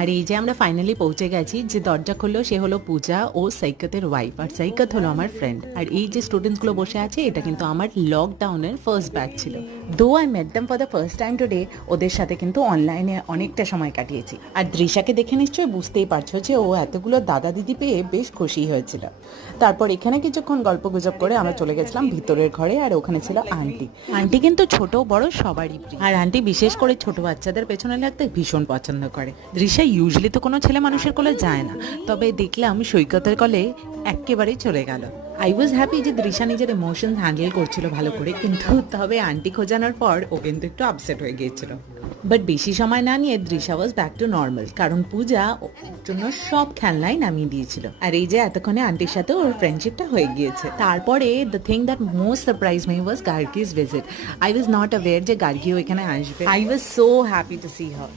আর এই যে আমরা ফাইনালি পৌঁছে গেছি, যে দরজা খুললো সে হলো পূজা ও সৈকতের ওয়াইফ, আর সৈকত হলো আমার ফ্রেন্ড। আর এই যে স্টুডেন্টস গুলো বসে আছে এটা কিন্তু আমার লকডাউনের ফার্স্ট ব্যাচ ছিল। Though I met them for the first time today, ওদের সাথে কিন্তু অনলাইনে অনেকটা সময় কাটিয়েছি। আর দৃশাকে দেখে নিশ্চয়ই বুঝতেই পারছো যে ও এতগুলো দাদা দিদি পেয়ে বেশ খুশি হয়েছিল। তারপর এখানে কিছুক্ষণ গল্প গুজব করে আমরা চলে গেছিলাম ভিতরের ঘরে, আর ওখানে ছিল আন্টি। আন্টি কিন্তু ছোট বড় সবারই প্রিয়, আর আন্টি বিশেষ করে ছোট বাচ্চাদের পেছনে লাগতে ভীষণ পছন্দ করে। দৃশ্যা ইউজুয়ালি তো কোনো ছেলে মানুষের কোলে যায় না, তবে দেখলাম সৈকতের কোলে একেবারেই চলে গেল। আই ওয়াজ হ্যাপি যে দৃশ্যা নিজের ইমোশন হ্যান্ডেল করছিল ভালো করে, কিন্তু তবে আন্টি খোঁজানোর পর ও কিন্তু একটু আপসেট হয়ে গিয়েছিল। বাট বেশি সময় না নিয়ে দৃশ্যা ওয়াজ ব্যাক টু নর্মাল, কারণ পূজা ওর জন্য সব খেলনাই নামিয়ে দিয়েছিল। আর এই যে এতক্ষণে আন্টির সাথে ওর ফ্রেন্ডশিপটা হয়ে গিয়েছে। তারপরে the thing that most surprise me was Gargi's visit. I was not aware যে গার্গিও এখানে আসবে। I was so happy to C her.